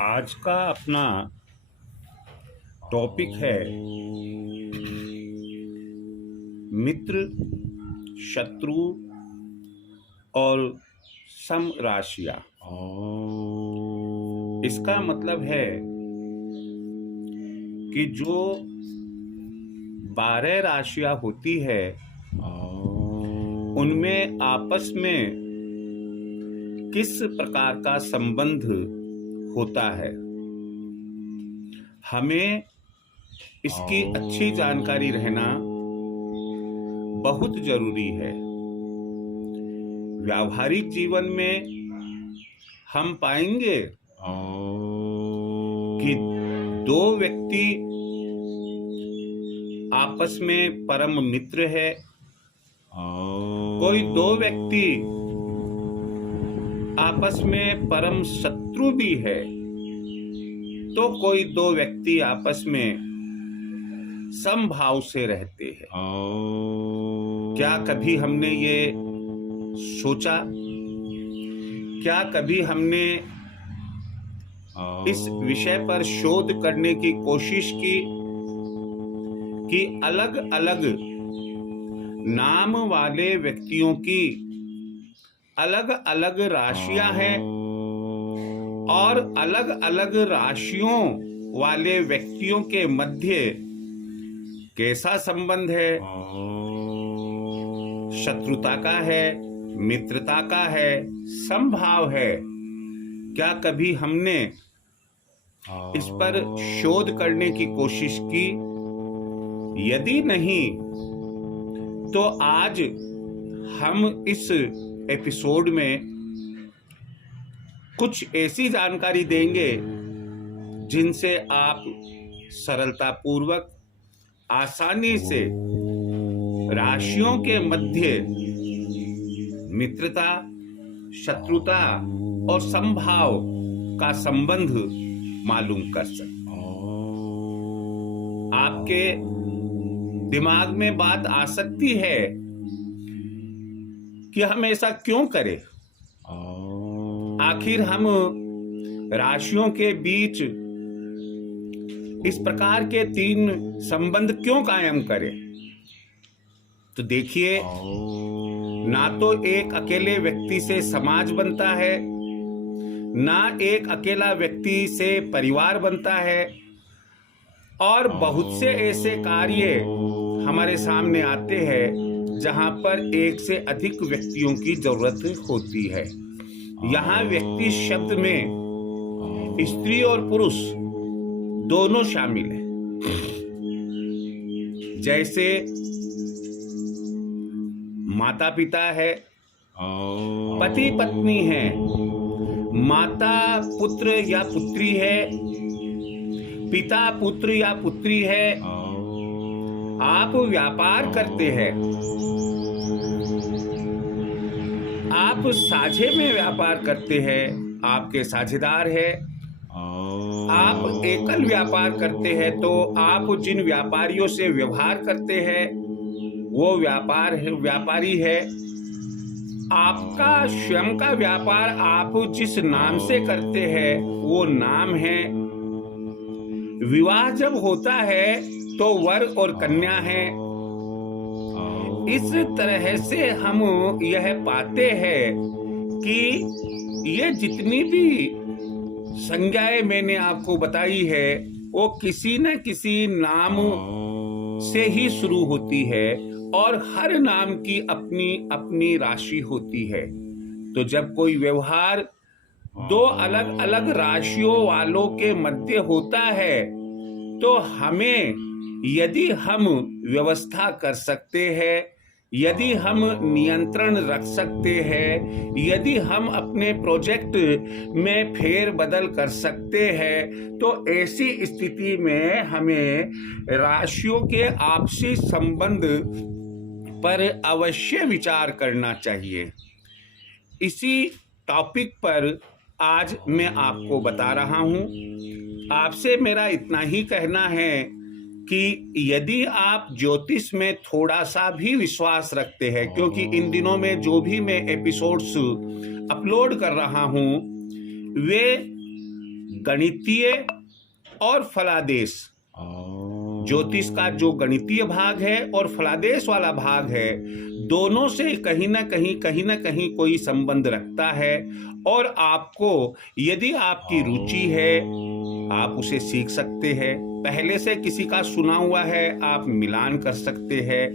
आज का अपना टॉपिक है मित्र, शत्रु और समराशियां। इसका मतलब है कि जो 12 राशियां होती है उनमें आपस में किस प्रकार का संबंध होता है, हमें इसकी अच्छी जानकारी रहना बहुत जरूरी है। व्यावहारिक जीवन में हम पाएंगे कि दो व्यक्ति आपस में परम मित्र है, कोई दो व्यक्ति आपस में परम शत्रु भी है, तो कोई दो व्यक्ति आपस में समभाव से रहते हैं। क्या कभी हमने ये सोचा, क्या कभी हमने इस विषय पर शोध करने की कोशिश की कि अलग अलग नाम वाले व्यक्तियों की अलग अलग राशियां हैं और अलग अलग राशियों वाले व्यक्तियों के मध्य कैसा संबंध है, शत्रुता का है, मित्रता का है, समभाव है? क्या कभी हमने इस पर शोध करने की कोशिश की? यदि नहीं तो आज हम इस एपिसोड में कुछ ऐसी जानकारी देंगे जिनसे आप सरलतापूर्वक आसानी से राशियों के मध्य मित्रता, शत्रुता और समभाव का संबंध मालूम कर सकते हैं। आपके दिमाग में बात आ सकती है कि हम ऐसा क्यों करें? आखिर हम राशियों के बीच इस प्रकार के 3 संबंध क्यों कायम करें? तो देखिए, ना तो एक अकेले व्यक्ति से समाज बनता है, ना एक अकेला व्यक्ति से परिवार बनता है, और बहुत से ऐसे कार्य हमारे सामने आते हैं जहां पर एक से अधिक व्यक्तियों की जरूरत होती है। यहाँ व्यक्ति शब्द में स्त्री और पुरुष दोनों शामिल हैं। जैसे माता पिता है, पति पत्नी है, माता पुत्र या पुत्री है, पिता पुत्र या पुत्री है, आप व्यापार करते हैं, आप साझे में व्यापार करते हैं, आपके साझेदार है, आप एकल व्यापार करते हैं तो आप जिन व्यापारियों से व्यवहार करते हैं वो व्यापारी है। आपका स्वयं का व्यापार आप जिस नाम से करते हैं वो नाम है। विवाह जब होता है तो वर और कन्या है। इस तरह से हम यह पाते हैं कि ये जितनी भी संज्ञाएं मैंने आपको बताई है वो किसी न किसी नाम से ही शुरू होती है और हर नाम की अपनी अपनी राशि होती है। तो जब कोई व्यवहार दो अलग अलग राशियों वालों के मध्य होता है तो हमें, यदि हम व्यवस्था कर सकते हैं, यदि हम नियंत्रण रख सकते हैं, यदि हम अपने प्रोजेक्ट में फेर बदल कर सकते हैं, तो ऐसी स्थिति में हमें राशियों के आपसी संबंध पर अवश्य विचार करना चाहिए। इसी टॉपिक पर आज मैं आपको बता रहा हूं। आपसे मेरा इतना ही कहना है कि यदि आप ज्योतिष में थोड़ा सा भी विश्वास रखते हैं, क्योंकि इन दिनों में जो भी मैं एपिसोड्स अपलोड कर रहा हूं वे गणितीय और फलादेश, ज्योतिष का जो गणितीय भाग है और फलादेश वाला भाग है, दोनों से कहीं ना कहीं कोई संबंध रखता है। और आपको यदि आपकी रुचि है आप उसे सीख सकते हैं, पहले से किसी का सुना हुआ है आप मिलान कर सकते हैं,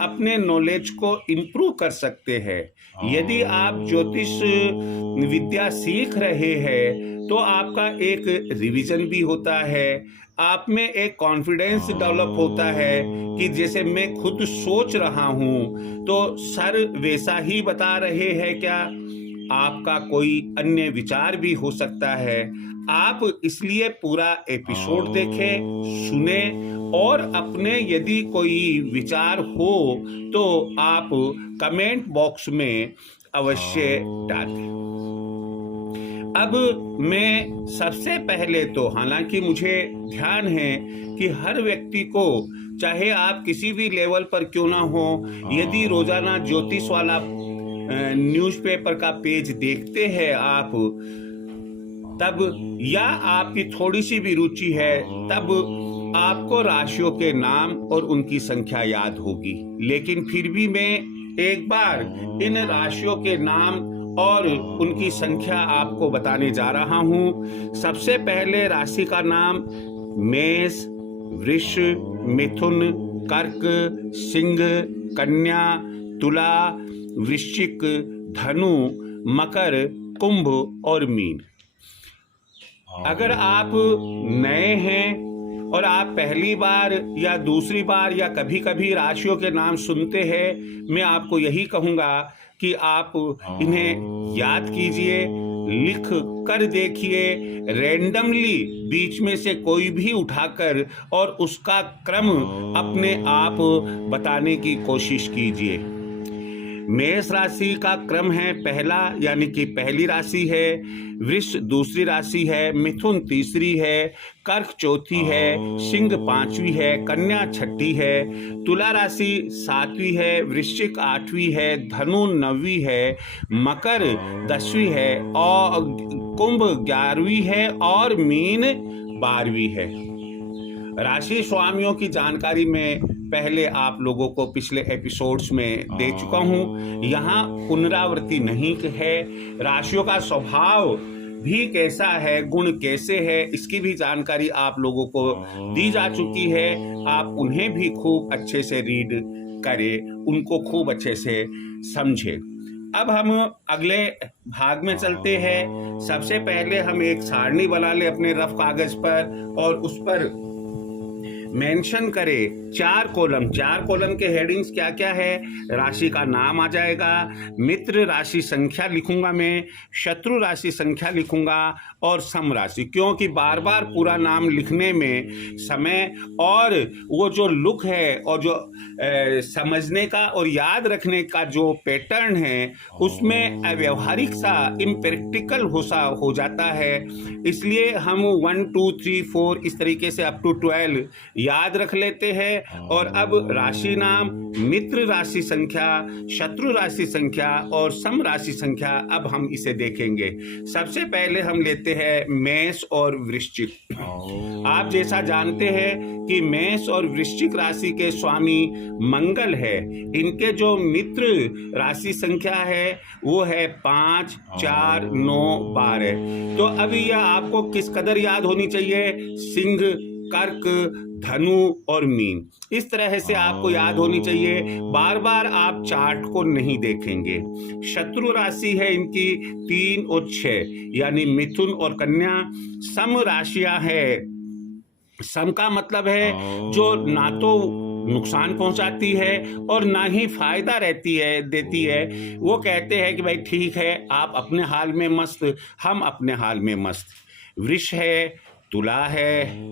अपने नॉलेज को इम्प्रूव कर सकते हैं। यदि आप ज्योतिष विद्या सीख रहे हैं तो आपका एक रिवीजन भी होता है, आप में एक कॉन्फिडेंस डेवलप होता है कि जैसे मैं खुद सोच रहा हूं तो सर वैसा ही बता रहे हैं क्या, आपका कोई अन्य विचार भी हो सकता है। आप इसलिए पूरा एपिसोड देखें, सुने और अपने यदि कोई विचार हो तो आप कमेंट बॉक्स में अवश्य डालें। अब मैं सबसे पहले तो, हालांकि मुझे ध्यान है कि हर व्यक्ति को, चाहे आप किसी भी लेवल पर क्यों ना हो, यदि रोजाना ज्योतिष वाला न्यूज़पेपर का पेज देखते हैं आप, तब या आपकी थोड़ी सी भी रुचि है तब आपको राशियों के नाम और उनकी संख्या याद होगी। लेकिन फिर भी मैं एक बार इन राशियों के नाम और उनकी संख्या आपको बताने जा रहा हूं। सबसे पहले राशि का नाम मेष, वृष, मिथुन, कर्क, सिंह, कन्या, तुला, वृश्चिक, धनु, मकर, कुंभ और मीन। अगर आप नए हैं और आप पहली बार या दूसरी बार या कभी कभी राशियों के नाम सुनते हैं, मैं आपको यही कहूंगा कि आप इन्हें याद कीजिए, लिख कर देखिए, रैंडमली बीच में से कोई भी उठाकर और उसका क्रम अपने आप बताने की कोशिश कीजिए। मेष राशि का क्रम है पहला, यानी कि पहली राशि है, वृष दूसरी राशि है, मिथुन तीसरी है, कर्क चौथी है, सिंह पांचवी है, कन्या छठी है, तुला राशि सातवीं है, वृश्चिक आठवीं है, धनु नौवीं है, मकर 10वीं है और कुंभ 11वीं है और मीन 12वीं है। राशि स्वामियों की जानकारी में पहले आप लोगों को पिछले एपिसोड्स में दे चुका हूं, यहाँ पुनरावृत्ति नहीं है। राशियों का स्वभाव भी कैसा है, गुण कैसे है, इसकी भी जानकारी आप लोगों को दी जा चुकी है। आप उन्हें भी खूब अच्छे से रीड करें, उनको खूब अच्छे से समझें। अब हम अगले भाग में चलते हैं। सबसे पहले हम एक सारणी बना ले अपने रफ कागज पर और उस पर मेंशन करें 4 कॉलम। 4 कॉलम के हेडिंग्स क्या क्या है? राशि का नाम आ जाएगा, मित्र राशि संख्या लिखूंगा मैं, शत्रु राशि संख्या लिखूंगा और सम राशि, क्योंकि बार बार पूरा नाम लिखने में समय और वो जो लुक है और जो समझने का और याद रखने का जो पैटर्न है उसमें अव्यवहारिक सा, इम्प्रैक्टिकल हो जाता है। इसलिए हम 1 2 3 4 इस तरीके से अप टू 12 याद रख लेते हैं। और अब राशि नाम, मित्र राशि संख्या, शत्रु राशि संख्या और सम राशि संख्या अब हम इसे देखेंगे। सबसे पहले हम लेते हैं मेष और वृश्चिक। आप जैसा जानते हैं कि मेष और वृश्चिक राशि के स्वामी मंगल है। इनके जो मित्र राशि संख्या है वो है 5, 4, 9, 12। तो अब यह आपको किस कदर याद होनी चाहिए? सिंह, कर्क, धनु और मीन, इस तरह से आपको याद होनी चाहिए। बार बार आप चार्ट को नहीं देखेंगे। शत्रु राशि है इनकी 3 और 6, यानी मिथुन और कन्या। सम राशियां है, सम का मतलब है जो ना तो नुकसान पहुंचाती है और ना ही फायदा देती है। वो कहते हैं कि भाई ठीक है, आप अपने हाल में मस्त, हम अपने हाल में मस्त। वृष है, तुला है,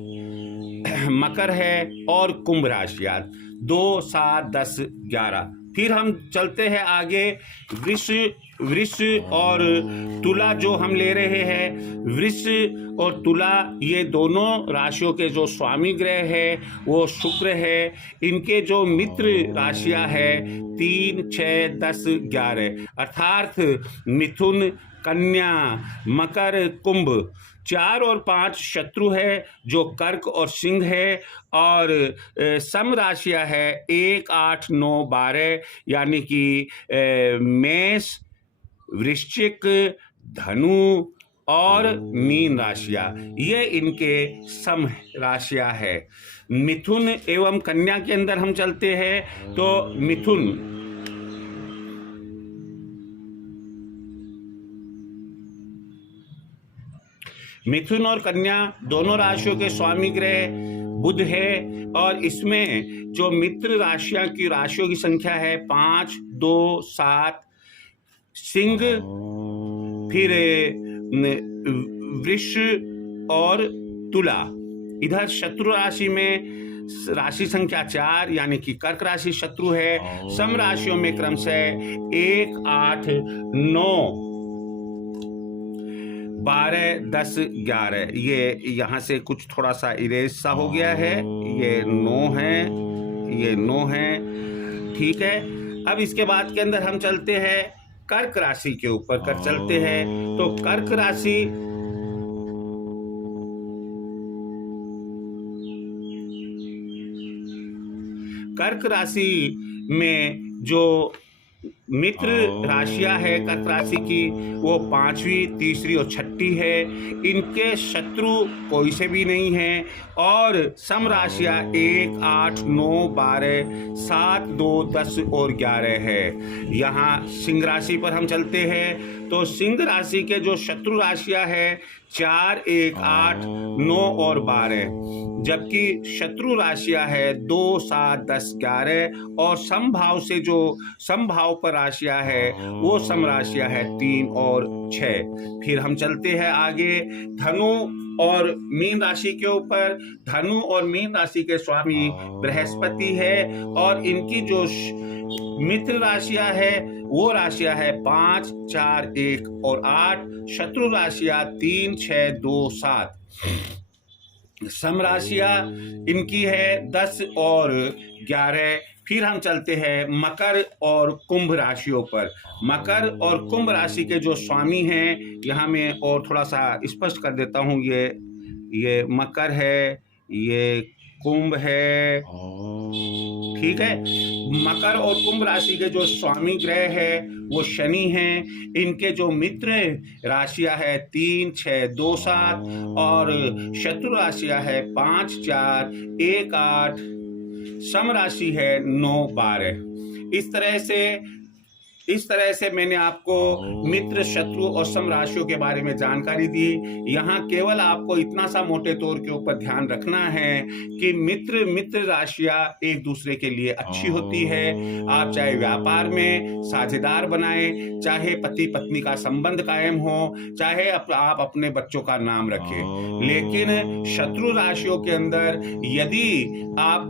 मकर है और कुंभ राशियां 2, 7, 10, 11 फिर हम चलते हैं आगे। वृष वृष और तुला जो हम ले रहे हैं, वृष और तुला ये दोनों राशियों के जो स्वामी ग्रह है वो शुक्र है। इनके जो मित्र राशियां है 3, 6, 10, 11 अर्थात मिथुन, कन्या, मकर, कुंभ। 4 और 5 शत्रु है जो कर्क और सिंह है। और सम राशियां है 1, 8, 9, 12 यानी कि मेष, वृश्चिक, धनु और मीन राशियां, ये इनके सम राशियां है। मिथुन एवं कन्या के अंदर हम चलते हैं तो मिथुन और कन्या दोनों राशियों के स्वामी ग्रह बुध है। और इसमें जो मित्र राशियां की राशियों की संख्या है 5, 2, 7, सिंह, फिर वृष और तुला। इधर शत्रु राशि में राशि संख्या 4 यानी कि कर्क राशि शत्रु है। सम राशियों में क्रमशः 1, 8, 9, 12, 10, 11 ये यहाँ से कुछ थोड़ा सा इरेज सा हो गया है। ये 9 है, ये 9 है, ठीक है। अब इसके बाद के अंदर हम चलते हैं कर्क राशि के ऊपर कर चलते हैं। तो कर्क राशि में जो मित्र राशियां है कर्क राशि की वो 5वीं, 3री और 6ठी है। इनके शत्रु कोई से भी नहीं है। और सम राशियां 1, 8, 9, 12, 7, 2, 10 और 11 है। यहाँ सिंह राशि पर हम चलते हैं तो सिंह राशि के जो शत्रु राशियां है 4, 1, 8, 9 और 12, जबकि शत्रु राशियां है 2, 7, 10, 11 और समभाव से जो समभाव पर राशियां है वो सम राशियां है 3 और 6। फिर हम चलते हैं आगे धनु और मीन राशि के ऊपर। धनु और मीन राशि के स्वामी बृहस्पति है और इनकी जो मित्र राशियां है वो राशियां है 5, 4, 1 और 8। शत्रु राशियां 3, 6, 2, 7। सम राशियां इनकी है 10 और 11। फिर हम चलते हैं मकर और कुंभ राशियों पर। मकर और कुंभ राशि के जो स्वामी हैं यहाँ मैं और थोड़ा सा स्पष्ट कर देता हूँ। ये मकर है, ये कुंभ है, ठीक है। मकर और कुंभ राशि के जो स्वामी ग्रह है वो शनि हैं। इनके जो मित्र राशियां है 3, 6, 2, 7 और शत्रु राशियां है 5, 4, 1, 8। सम राशि है 9, 12। इस तरह से मैंने आपको मित्र, शत्रु और सम राशियों के बारे में जानकारी दी। यहाँ केवल आपको इतना सा मोटे तौर के ऊपर ध्यान रखना है कि मित्र राशियां एक दूसरे के लिए अच्छी होती है। आप चाहे व्यापार में साझेदार बनाएं, चाहे पति पत्नी का संबंध कायम हो, चाहे आप अपने बच्चों का नाम रखें। लेकिन शत्रु राशियों के अंदर यदि आप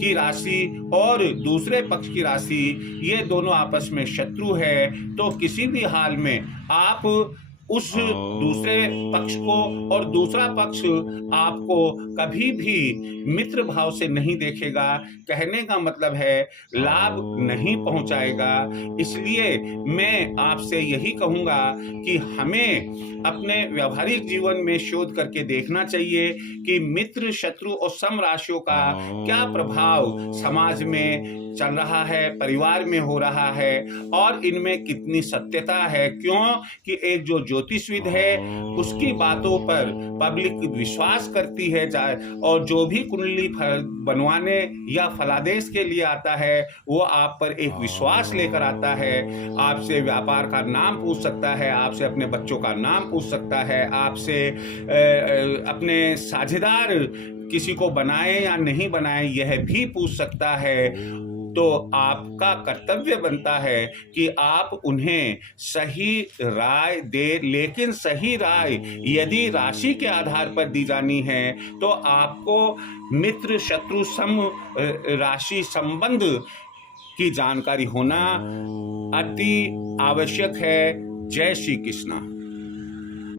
की राशि और दूसरे पक्ष की राशि ये दोनों आपस में शत्रु है तो किसी भी हाल में आप उस दूसरे पक्ष को और दूसरा पक्ष आपको कभी भी मित्र भाव से नहीं देखेगा। कहने का मतलब है लाभ नहीं पहुंचाएगा। इसलिए मैं आपसे यही कहूंगा कि हमें अपने व्यावहारिक जीवन में शोध करके देखना चाहिए कि मित्र, शत्रु और सम राशियों का क्या प्रभाव समाज में चल रहा है, परिवार में हो रहा है और इनमें कितनी सत्यता है। क्यों कि एक जो ज्योतिषविद है उसकी बातों पर पब्लिक विश्वास करती है और जो भी कुंडली बनवाने या फलादेश के लिए आता है वो आप पर एक विश्वास लेकर आता है। आपसे व्यापार का नाम पूछ सकता है, आपसे अपने बच्चों का नाम पूछ सकता है, आपसे अपने साझेदार किसी को बनाए या नहीं बनाए यह भी पूछ सकता है। तो आपका कर्तव्य बनता है कि आप उन्हें सही राय दे। लेकिन सही राय यदि राशि के आधार पर दी जानी है तो आपको मित्र, शत्रु, सम राशि संबंध की जानकारी होना अति आवश्यक है। जय श्री कृष्ण।